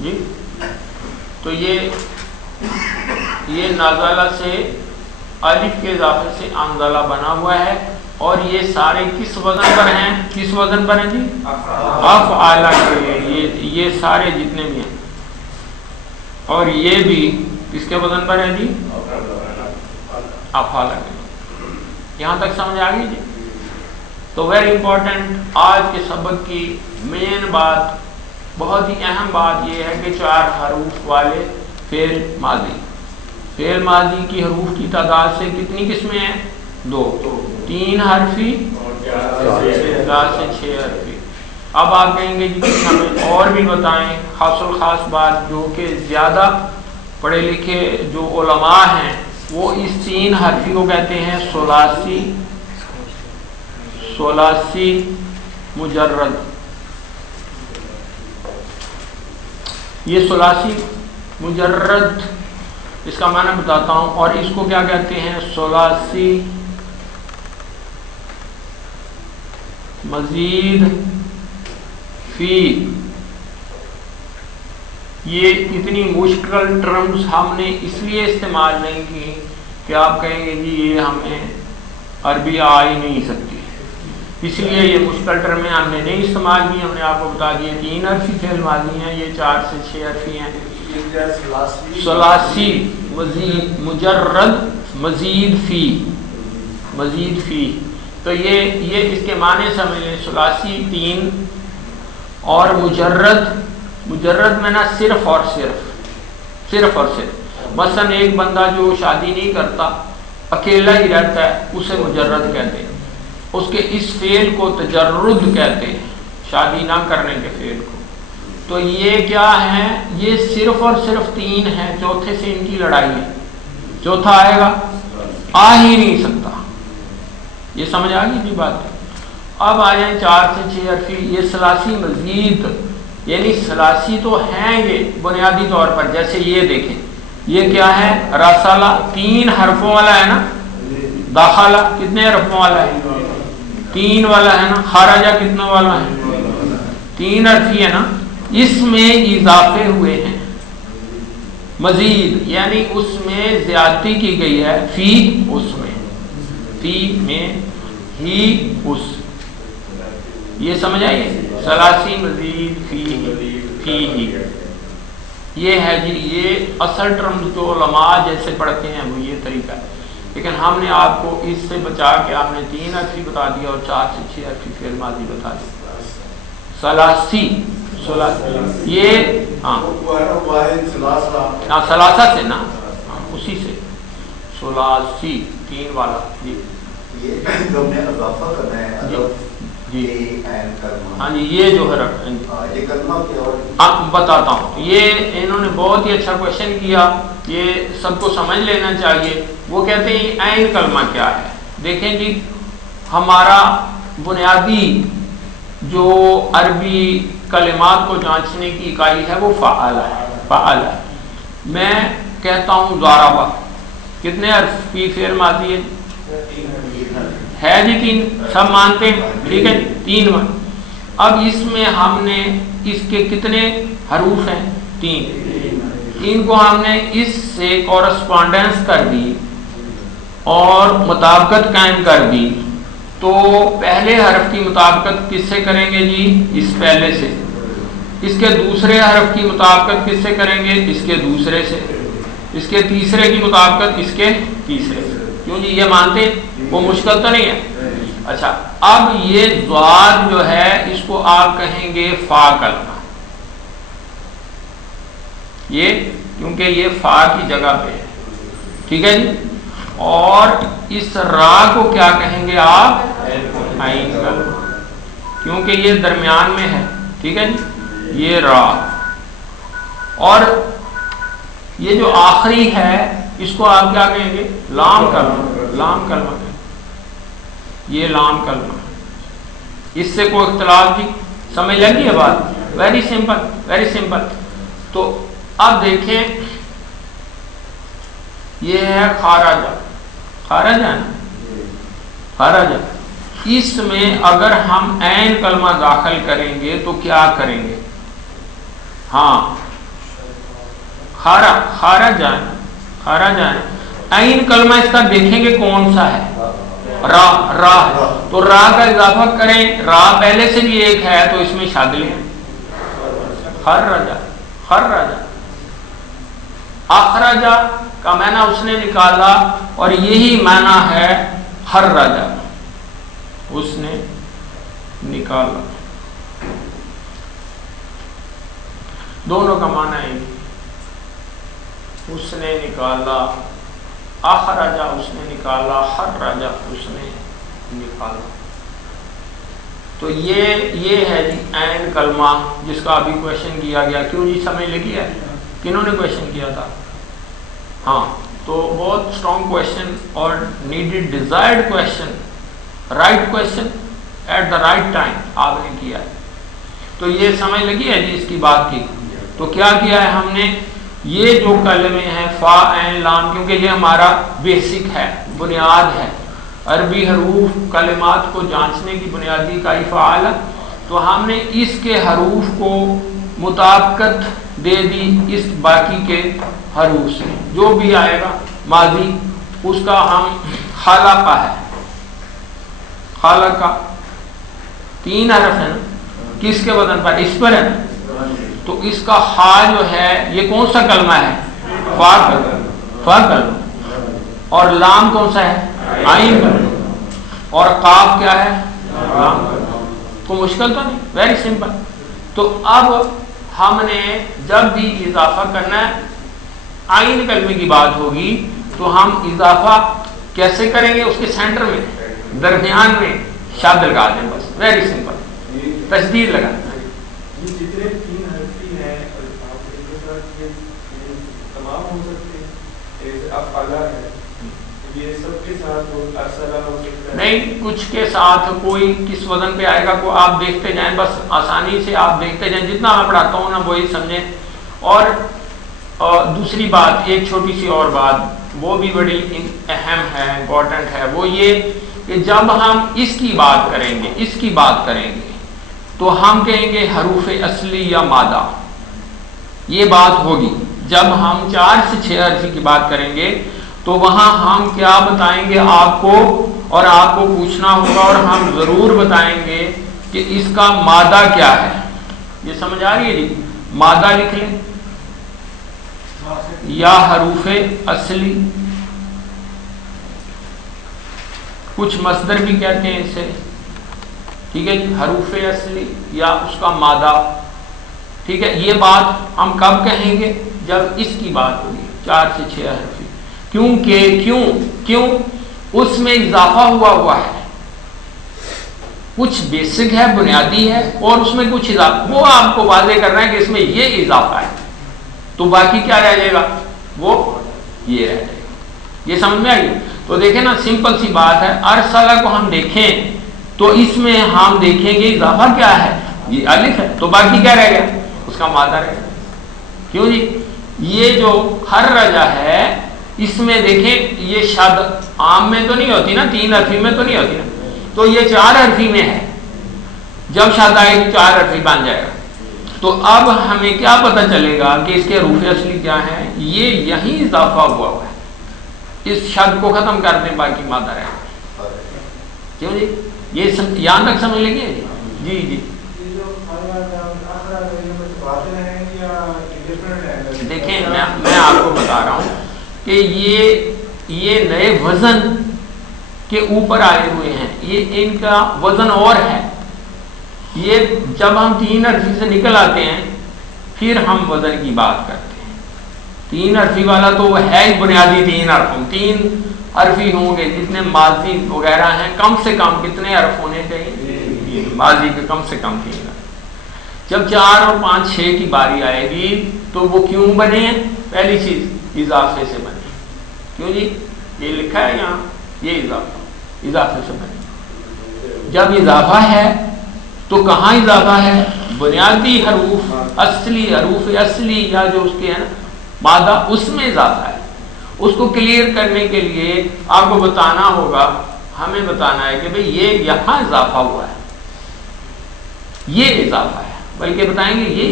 جی تو یہ نازلہ سے الف کے اضافے سے انزلہ بنا ہوا ہے، اور یہ سارے کس وزن پر ہیں؟ کس وزن پر ہیں جی؟ افعال کے، یہ سارے جتنے بھی ہیں، اور یہ بھی کس کے وزن پر ہے جی؟ افعال کے۔ یہاں تک سمجھ آ گئی جی؟ تو ویری امپورٹنٹ آج کے سبق کی مین بات، بہت ہی اہم بات یہ ہے کہ 4 حروف والے فعل ماضی، فعل ماضی کی حروف کی تعداد سے کتنی قسمیں ہیں؟ 2، 3 حرفی 4 سے 6 حرفی۔ اب آپ کہیں گے جی ہمیں اور بھی بتائیں خاص الخاص بات، جو کہ زیادہ پڑھے لکھے جو علماء ہیں وہ اس 3 حرفی کو کہتے ہیں ثلاثی مجرد۔ یہ ثلاثی مجرد اس کا معنی بتاتا ہوں، اور اس کو کیا کہتے ہیں؟ ثلاثی مزید فی۔ یہ اتنی مشکل ٹرمز ہم نے اس لیے استعمال نہیں کی کہ آپ کہیں گے جی یہ ہمیں عربی آ ہی نہیں سکتی، اس لیے یہ مشکل ٹرمیں ہم نے نہیں استعمال کی۔ ہم نے آپ کو بتا دیے 3 حرفی فعل ماضی ہیں، یہ 4 سے 6 حرفی ہیں۔ ثلاثی مجرد مزید فی، تو یہ اس کے معنی سمجھ لیں، ثلاثی 3 اور مجرد میں نا صرف اور صرف، مثلا ایک بندہ جو شادی نہیں کرتا اکیلا ہی رہتا ہے اسے مجرد کہتے ہیں، اس کے اس فعل کو تجرد کہتے ہیں، شادی نہ کرنے کے فعل کو۔ تو یہ کیا ہے؟ یہ صرف اور صرف 3 ہیں، چوتھے سے ان کی لڑائی ہے، چوتھا آئے گا آ ہی نہیں سکتا۔ یہ سمجھ آ گئی جی بات؟ اب آ جائیں 4 سے 6 حرفی، یہ ثلاثی مزید، یعنی ثلاثی تو ہیں یہ بنیادی طور پر، جیسے یہ دیکھیں یہ کیا ہے؟ رسالہ 3 حرفوں والا ہے نا، داخلہ کتنے حرفوں والا ہے؟ 3 والا ہے نا، خارجہ کتنا والا ہے؟ 3 حرفی ہے نا، اس میں اضافے ہوئے ہیں مزید، یعنی اس میں زیادتی کی گئی ہے، فی اس میں، فی میں ہی اس، یہ سمجھ آئیے؟ ثلاثی مزید فی ہی، یہ ہے جی، یہ اصل ٹرم جو علماء جیسے پڑھتے ہیں وہ یہ طریقہ ہے، لیکن ہم نے آپ کو اس سے بچا کے ہم نے 3 حرفی بتا دیا اور 4 سے 6 حرفی فعل ماضی بتا دیا۔ ثلاثی یہ ثلاثہ سے نا، اسی سے ثلاثی 3 والا جی جی ہاں جی، یہ جو حرف بتاتا ہوں، یہ انہوں نے بہت ہی اچھا کوشچن کیا، یہ سب کو سمجھ لینا چاہیے۔ وہ کہتے ہیں عین کلمہ کیا ہے؟ دیکھیں جی، ہمارا بنیادی جو عربی کلمات کو جانچنے کی اکائی ہے وہ فعال ہے۔ میں کہتا ہوں ضربہ، کتنے حرفی فعل ماضی ہے جی؟ 3، سب مانتے ہیں، ٹھیک ہے 3 میں۔ اب اس میں ہم نے اس کے کتنے حروف ہیں؟ 3 کو ہم نے اس سے کورسپونڈنس کر دی اور مطابقت قائم کر دی، تو پہلے حرف کی مطابقت کس سے کریں گے جی؟ اس پہلے سے۔ اس کے دوسرے حرف کی مطابقت کس سے کریں گے؟ اس کے دوسرے سے۔ اس کے تیسرے کی مطابقت اس کے تیسرے سے۔ کیوں جی؟ یہ مانتے وہ مشکل تو نہیں ہے؟ اچھا، اب یہ ضاد جو ہے اس کو آپ کہیں گے فا کلمہ، یہ کیونکہ یہ فا کی جگہ پہ ہے، ٹھیک ہے جی۔ اور اس را کو کیا کہیں گے آپ؟ عین کلمہ، کیونکہ یہ درمیان میں ہے، ٹھیک ہے جی، یہ را۔ اور یہ جو آخری ہے اس کو آپ کیا کہیں گے؟ لام کلمہ، لام کلمہ، یہ لام کلمہ۔ اس سے کوئی اختلاف جی؟ سمجھ لگی ہے بات؟ Very simple, very simple. تو اب دیکھیں یہ ہے خارجہ، خارجہ ہے نا، خارجہ۔ اس میں اگر ہم عین کلمہ داخل کریں گے تو کیا کریں گے؟ ہاں، खारजा है। आइन कलमा इसका देखेंगे कौन सा है, रा है, तो रा का इजाफा करें, रा पहले से भी एक है तो इसमें शादिल है, खर्रजा। अखरजा का माना उसने निकाला, और यही माना है खर्रजा, उसने निकाला, दोनों का माना है, उसने निकाला, अखरजा उसने निकाला, खर्रजा उसने निकाला। तो ये है जी ऐन कलमा जिसका अभी क्वेश्चन किया गया। क्यों जी, समझ लगी है? किन्होंने क्वेश्चन किया था? हाँ, तो बहुत स्ट्रॉन्ग क्वेश्चन और needed desired question, right question at the right time आपने किया है। तो ये समझ लगी है जी इसकी बात की। तो क्या किया है हमने, ये जो कलमे हैं फा ऐन लाम, क्योंकि ये हमारा बेसिक है, बुनियाद है, अरबी हरूफ कलिमात को जांचने की बुनियादी इकाई फ़ाल, तो हमने इसके हरूफ को मुताबिकत दे दी इस बाकी के हरूफ से। जो भी आएगा माजी उसका हम खालका है, खालका 3 हरफ है ना, किसके वजन पर, इस पर है ना, तो इसका खा जो है ये कौन सा कलमा है, फा कलमा, और लाम कौन सा है, आइन कलमा, और काफ क्या है, लाम कलमा। को मुश्किल तो नहीं, वेरी सिंपल। तो अब हमने जब भी इजाफा करना है, आइन कलमे की बात होगी तो हम इजाफा कैसे करेंगे, उसके सेंटर में दरमियान में शब्द लगा दें, बस वेरी सिंपल, तशदीद लगा। जितने 3 हरफी हैं तमाम हो सकते हैं, अफअला है, ये सब के साथ अर्सला हो सकता है? नहीं, कुछ के साथ कोई किस वजन पे आएगा को आप देखते जाएं, बस आसानी से आप देखते जाएं, जितना मैं पढ़ाता हूँ ना वही समझें। और दूसरी बात, एक छोटी सी और बात, वो भी बड़ी अहम है, इम्पोर्टेंट है, वो ये कि जब हम इसकी बात करेंगे तो हम कहेंगे हरूफ असली या मादा, ये बात होगी। जब हम 4 से 6 हरफी की बात करेंगे तो वहां हम क्या बताएंगे आपको, और आपको पूछना होगा, और हम जरूर बताएंगे कि इसका मादा क्या है। ये समझ आ रही है जी? मादा लिख लें, या हरूफ असली, कुछ मसदर भी कहते हैं इसे, ठीक है, हरूफ असली या उसका मादा, ठीक है। ये बात हम कब कहेंगे, जब इसकी बात होगी 4 से 6 हरफी, क्योंकि क्यों उसमें इजाफा हुआ है, कुछ बेसिक है, बुनियादी है, और उसमें कुछ इजाफा, वो आपको वाज़ेह करना है कि इसमें ये इजाफा है, तो बाकी क्या रह जाएगा, वो ये रह जाएगा। ये समझ में आई? तो देखें ना, सिंपल सी बात है। अरसला को हम देखें तो इसमें हम देखेंगे इजाफा क्या है, ये अलिफ है, तो बाकी क्या रह गया, उसका मादा रह गया। क्यों जी? ये जो खर्रजा है इसमें देखें, ये शद आम में तो नहीं होती ना, 3 हरफी में तो नहीं होती ना, तो ये 4 हरफी में है। जब शद आएगी 4 हरफी बन जाएगा। तो अब हमें क्या पता चलेगा कि इसके हरूफ असली क्या है, ये यही इजाफा हुआ है, इस शब्द को खत्म कर दें, बाकी मादा रहेगा। क्यों जी? ये यहाँ तक समझ लेंगे जी? जी देखें, मैं आपको बता रहा हूँ कि ये नए वजन के ऊपर आए हुए हैं, ये इनका वजन और है। ये जब हम 3 हरफी से निकल आते हैं फिर हम वजन की बात करते हैं। 3 हरफी वाला तो वो है ही बुनियादी 3 हरफ, 3 हरफी होंगे, जितने माजी वगैरह हैं कम से कम कितने हरफ होने चाहिए, माजी के कम से कम 3 हरफ। जब 4 और 5 6 की बारी आएगी तो वो क्यों बने हैं, पहली चीज इजाफे से बने। क्यों जी? ये लिखा है यहाँ, ये इजाफे से बने। जब इजाफा है तो कहाँ इजाफा है, बुनियादी हरूफ असली, हरूफ असली या जो उसके है ना मादा, उसमें इजाफा है। उसको क्लियर करने के लिए आपको बताना होगा, हमें बताना है कि भाई ये यहाँ इजाफा हुआ है, ये इजाफा है, बल्कि बताएंगे ये